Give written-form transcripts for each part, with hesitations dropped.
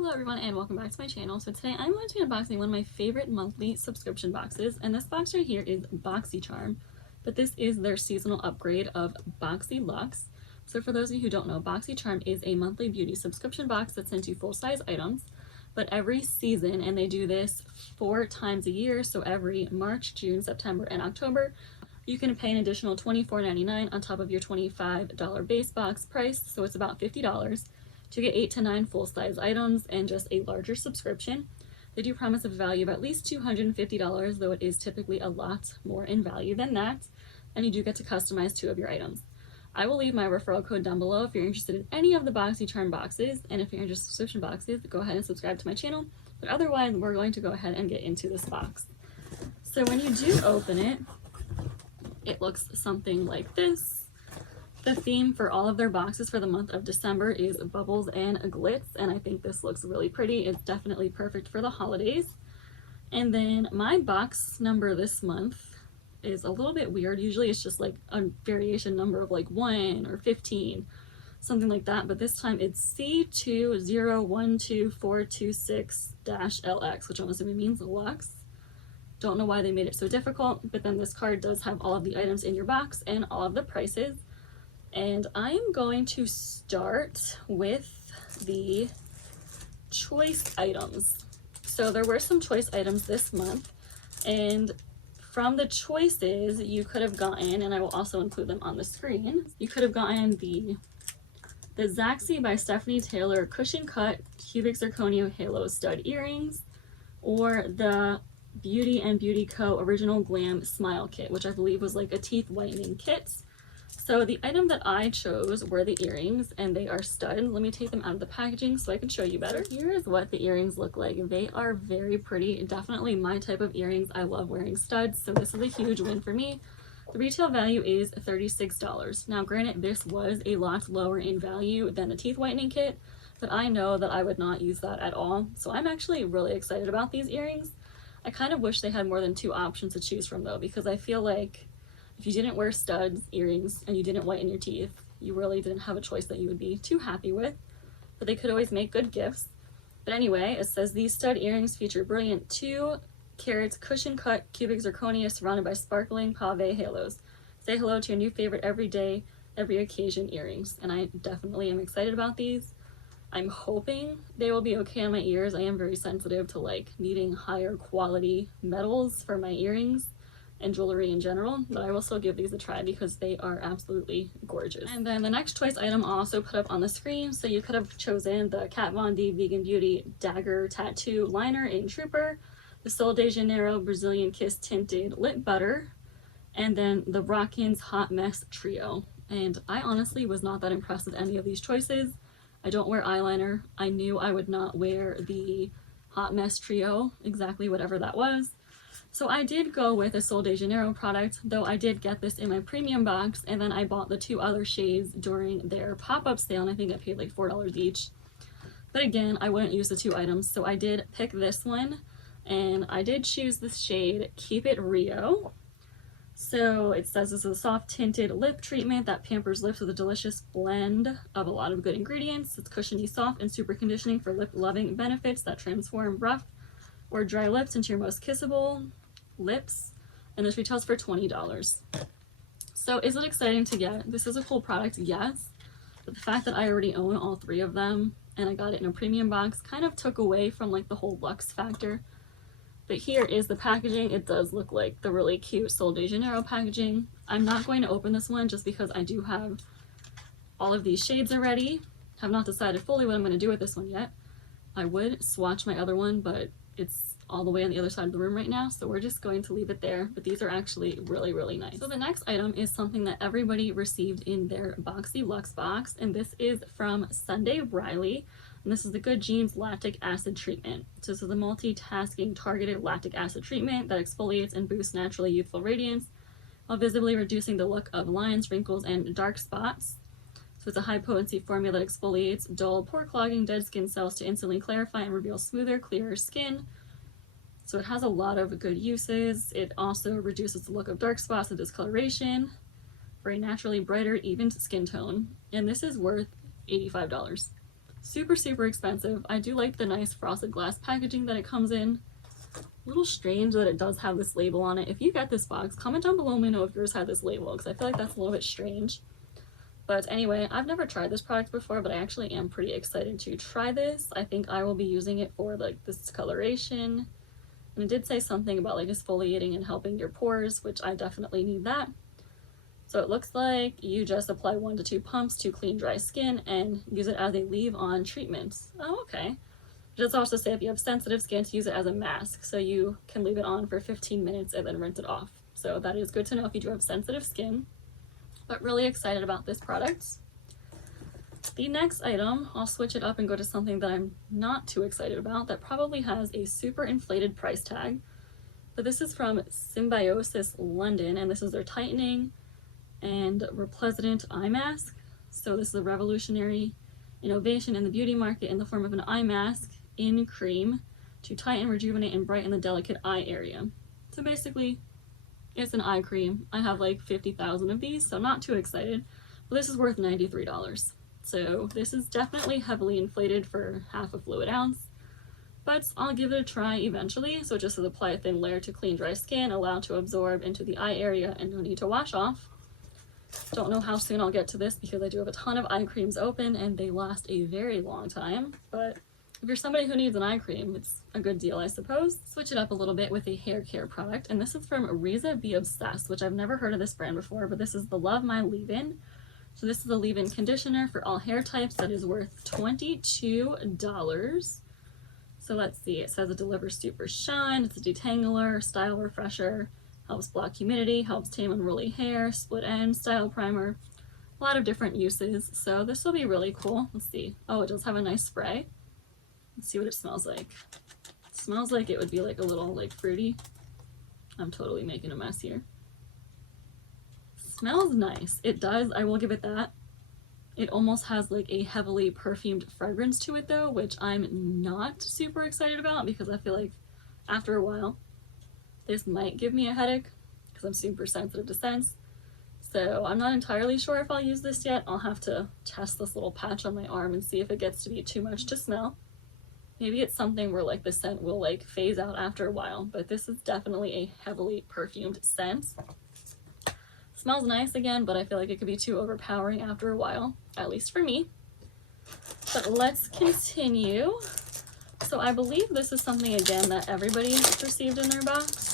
Hello everyone and welcome back to my channel. So today I'm going to be unboxing one of my favorite monthly subscription boxes, and this box right here is Boxycharm, but this is their seasonal upgrade of BoxyLuxe. So for those of you who don't know, Boxycharm is a monthly beauty subscription box that sends you full-size items, but every season, and they do this 4 times a year, so every March, June, September, and October, you can pay an additional $24.99 on top of your $25 base box price, so it's about $50. To get 8 to 9 full-size items and just a larger subscription. They do promise a value of at least $250, though it is typically a lot more in value than that, and you do get to customize 2 of your items. I will leave my referral code down below if you're interested in any of the Boxycharm boxes, and if you're interested in subscription boxes, go ahead and subscribe to my channel, but otherwise we're going to go ahead and get into this box. So when you do open it, it looks something like this. The theme for all of their boxes for the month of December is bubbles and glitz, and I think this looks really pretty. It's definitely perfect for the holidays. And then my box number this month is a little bit weird. Usually it's just like a variation number of like 1 or 15, something like that, but this time it's C212426-LX, which I'm assuming means Lux. Don't know why they made it so difficult, but then this card does have all of the items in your box and all of the prices. And I'm going to start with the choice items. So there were some choice items this month, and from the choices you could have gotten, and I will also include them on the screen, you could have gotten the Zaxi by Stephanie Taylor cushion cut cubic zirconia halo stud earrings, or the Beauty and Beauty Co original glam smile kit, which I believe was like a teeth whitening kit. So the item that I chose were the earrings, and they are stud. Let me take them out of the packaging so I can show you better. Here is what the earrings look like. They are very pretty, definitely my type of earrings. I love wearing studs, so this is a huge win for me. The retail value is $36. Now granted, this was a lot lower in value than the teeth whitening kit, but I know that I would not use that at all. So I'm actually really excited about these earrings. I kind of wish they had more than 2 options to choose from though, because I feel like if you didn't wear studs, earrings, and you didn't whiten your teeth, you really didn't have a choice that you would be too happy with, but they could always make good gifts. But anyway, it says these stud earrings feature brilliant 2-carat cushion cut cubic zirconia surrounded by sparkling pave halos. Say hello to your new favorite everyday, every occasion earrings, and I definitely am excited about these. I'm hoping they will be okay on my ears. I am very sensitive to like needing higher quality metals for my earrings and jewelry in general, but I will still give these a try because they are absolutely gorgeous. And then the next choice item I'll also put up on the screen, so you could have chosen the Kat Von D Vegan Beauty Dagger Tattoo Liner in Trooper, the Sol de Janeiro Brazilian Kiss Tinted Lip Butter, and then the Rockins Hot Mess Trio. And I honestly was not that impressed with any of these choices. I don't wear eyeliner. I knew I would not wear the Hot Mess Trio, exactly whatever that was. So I did go with a Sol de Janeiro product, though I did get this in my premium box, and then I bought the 2 other shades during their pop-up sale, and I think I paid like $4 each. But again, I wouldn't use the 2 items, so I did pick this one, and I did choose the shade Keep It Rio. So it says this is a soft tinted lip treatment that pampers lips with a delicious blend of a lot of good ingredients. It's cushiony, soft, and super conditioning for lip-loving benefits that transform rough or dry lips into your most kissable lips, and this retails for $20. So is it exciting to get? This is a cool product, yes, but the fact that I already own all 3 of them and I got it in a premium box kind of took away from like the whole luxe factor. But here is the packaging. It does look like the really cute Sol de Janeiro packaging. I'm not going to open this one just because I do have all of these shades already. Have not decided fully what I'm going to do with this one yet. I would swatch my other one, but it's all the way on the other side of the room right now, so we're just going to leave it there. But these are actually really, really nice. So the next item is something that everybody received in their BoxyLuxe box, and this is from Sunday Riley, and this is the Good Genes Lactic Acid Treatment. So this is a multitasking targeted lactic acid treatment that exfoliates and boosts naturally youthful radiance while visibly reducing the look of lines, wrinkles, and dark spots. So it's a high potency formula that exfoliates dull, pore clogging dead skin cells to instantly clarify and reveal smoother, clearer skin. So it has a lot of good uses. It also reduces the look of dark spots and discoloration for a naturally brighter, even skin tone. And this is worth $85. Super, super expensive. I do like the nice frosted glass packaging that it comes in. A little strange that it does have this label on it. If you get this box, comment down below and let me know if yours had this label, because I feel like that's a little bit strange. But anyway, I've never tried this product before, but I actually am pretty excited to try this. I think I will be using it for like discoloration. And it did say something about like exfoliating and helping your pores, which I definitely need that. So it looks like you just apply 1 to 2 pumps to clean dry skin and use it as a leave-on treatment. Oh, okay. It does also say if you have sensitive skin to use it as a mask, so you can leave it on for 15 minutes and then rinse it off. So that is good to know if you do have sensitive skin. But really excited about this product. The next item, I'll switch it up and go to something that I'm not too excited about that probably has a super inflated price tag. But this is from Symbiosis London, and this is their tightening and replenisant eye mask. So this is a revolutionary innovation in the beauty market in the form of an eye mask in cream to tighten, rejuvenate, and brighten the delicate eye area. So basically, it's an eye cream. I have like 50,000 of these, so not too excited. But this is worth $93. So this is definitely heavily inflated for half a fluid ounce. But I'll give it a try eventually. So it just says apply a thin layer to clean dry skin, allow to absorb into the eye area, and no need to wash off. Don't know how soon I'll get to this because I do have a ton of eye creams open and they last a very long time. But if you're somebody who needs an eye cream, it's a good deal, I suppose. Switch it up a little bit with a hair care product, and this is from Riza Be Obsessed, which I've never heard of this brand before, but this is the Love My Leave-In. So this is a leave-in conditioner for all hair types that is worth $22. So let's see, it says it delivers super shine, it's a detangler, style refresher, helps block humidity, helps tame unruly hair, split end, style primer, a lot of different uses. So this will be really cool. Let's see. Oh, it does have a nice spray. Let's see what it smells like. It smells like it would be like a little like fruity. I'm totally making a mess here. Smells nice. It does, I will give it that. It almost has like a heavily perfumed fragrance to it though, which I'm not super excited about because I feel like after a while this might give me a headache because I'm super sensitive to scents. So I'm not entirely sure if I'll use this yet. I'll have to test this little patch on my arm and see if it gets to be too much to smell. Maybe it's something where like the scent will like phase out after a while, but this is definitely a heavily perfumed scent. Smells nice again, but I feel like it could be too overpowering after a while, at least for me. But let's continue. So I believe this is something again that everybody received in their box.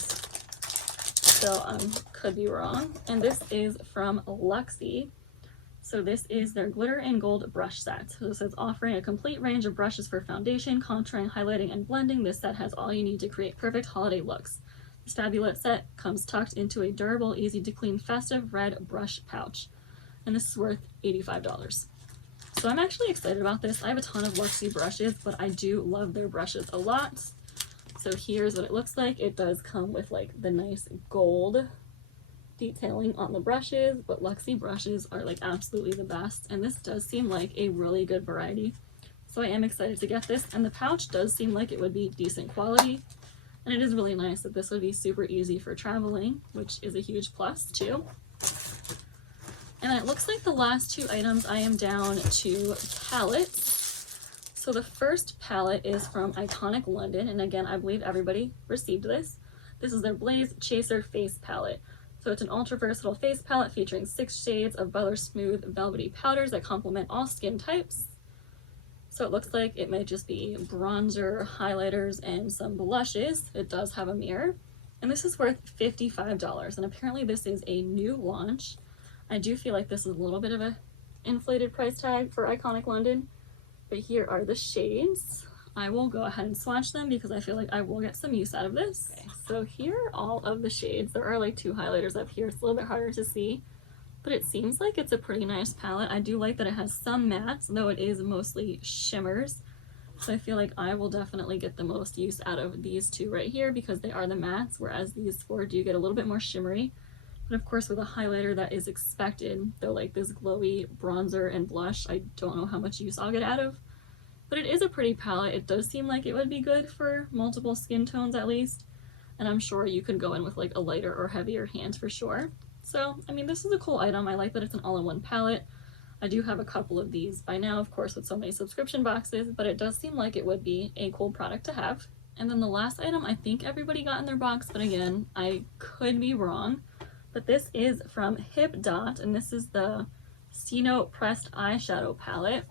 So could be wrong. And this is from Luxe. So this is their glitter and gold brush set. So this is offering a complete range of brushes for foundation, contouring, highlighting, and blending. This set has all you need to create perfect holiday looks. This fabulous set comes tucked into a durable, easy to clean, festive red brush pouch. And this is worth $85. So I'm actually excited about this. I have a ton of Luxe brushes, but I do love their brushes a lot. So here's what it looks like. It does come with like the nice gold detailing on the brushes, but Luxe brushes are like absolutely the best, and this does seem like a really good variety. So I am excited to get this, and the pouch does seem like it would be decent quality, and it is really nice that this would be super easy for traveling, which is a huge plus too. And it looks like the last two items I am down to palettes. So the first palette is from Iconic London, and again, I believe everybody received this. This is their Blaze Chaser Face Palette. So it's an ultra versatile face palette featuring 6 shades of butter smooth velvety powders that complement all skin types. So it looks like it might just be bronzer, highlighters, and some blushes. It does have a mirror. And this is worth $55. And apparently this is a new launch. I do feel like this is a little bit of a inflated price tag for Iconic London. But here are the shades. I will go ahead and swatch them because I feel like I will get some use out of this. Okay, so here are all of the shades. There are like 2 highlighters up here. It's a little bit harder to see, but it seems like it's a pretty nice palette. I do like that it has some mattes, though it is mostly shimmers. So I feel like I will definitely get the most use out of these 2 right here because they are the mattes, whereas these 4 do get a little bit more shimmery. But of course with a highlighter that is expected, though like this glowy bronzer and blush, I don't know how much use I'll get out of. But it is a pretty palette. It does seem like it would be good for multiple skin tones at least. And I'm sure you could go in with like a lighter or heavier hand for sure. So, I mean, this is a cool item. I like that it's an all-in-one palette. I do have a couple of these by now, of course, with so many subscription boxes, but it does seem like it would be a cool product to have. And then the last item I think everybody got in their box, but again, I could be wrong. But this is from Hip Dot, and this is the C-Note Pressed Eyeshadow Palette.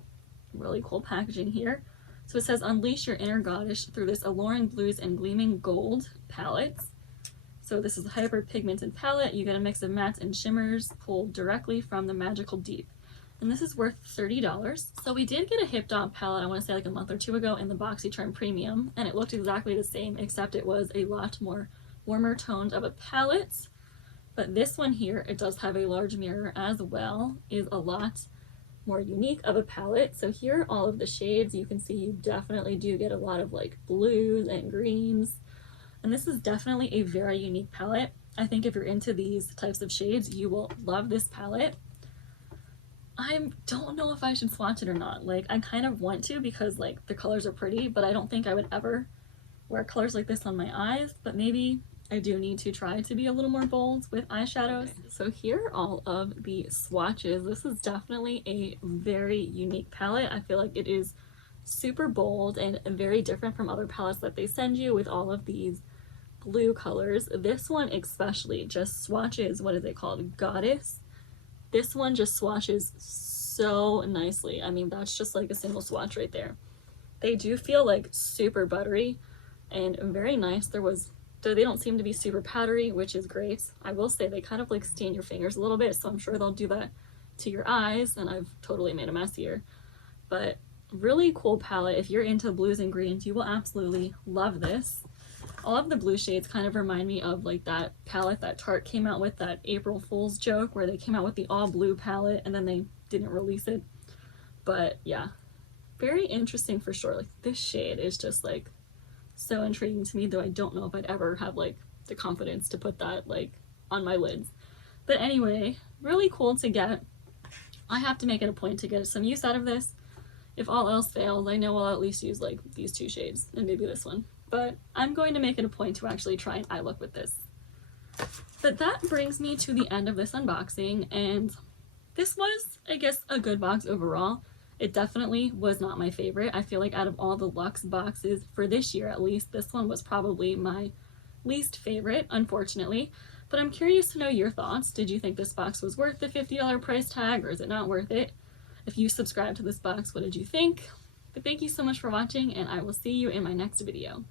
Really cool packaging here. So it says, unleash your inner goddess through this alluring blues and gleaming gold palettes. So this is a hyper pigmented palette. You get a mix of mattes and shimmers pulled directly from the magical deep. And this is worth $30. So we did get a Hip Dot palette, I want to say like a month or two ago, in the Boxycharm Premium, and it looked exactly the same, except it was a lot more warmer toned of a palette. But this one here, it does have a large mirror as well, is a lot more unique of a palette. So here are all of the shades. You can see you definitely do get a lot of like blues and greens. And this is definitely a very unique palette. I think if you're into these types of shades, you will love this palette. I don't know if I should swatch it or not. Like, I kind of want to because like the colors are pretty, but I don't think I would ever wear colors like this on my eyes. But maybe I do need to try to be a little more bold with eyeshadows. Okay. So here are all of the swatches. This is definitely a very unique palette. I feel like it is super bold and very different from other palettes that they send you with all of these blue colors. This one especially just swatches, what is it called? Goddess. This one just swatches so nicely. I mean, that's just like a single swatch right there. They do feel like super buttery and very nice. They don't seem to be super powdery, which is great. I will say they kind of like stain your fingers a little bit, so I'm sure they'll do that to your eyes, and I've totally made a mess here. But really cool palette. If you're into blues and greens, you will absolutely love this. All of the blue shades kind of remind me of like that palette that Tarte came out with, that April Fool's joke, where they came out with the all blue palette and then they didn't release it. But yeah, very interesting for sure. Like, this shade is just like so intriguing to me, though I don't know if I'd ever have like the confidence to put that like on my lids. But anyway, really cool to get. I have to make it a point to get some use out of this. If all else fails, I know I'll at least use like these two shades and maybe this one. But I'm going to make it a point to actually try an eye look with this. But that brings me to the end of this unboxing, and this was, I guess, a good box overall. It definitely was not my favorite. I feel like out of all the Luxe boxes for this year, at least, this one was probably my least favorite, unfortunately. But I'm curious to know your thoughts. Did you think this box was worth the $50 price tag, or is it not worth it? If you subscribed to this box, what did you think? But thank you so much for watching, and I will see you in my next video.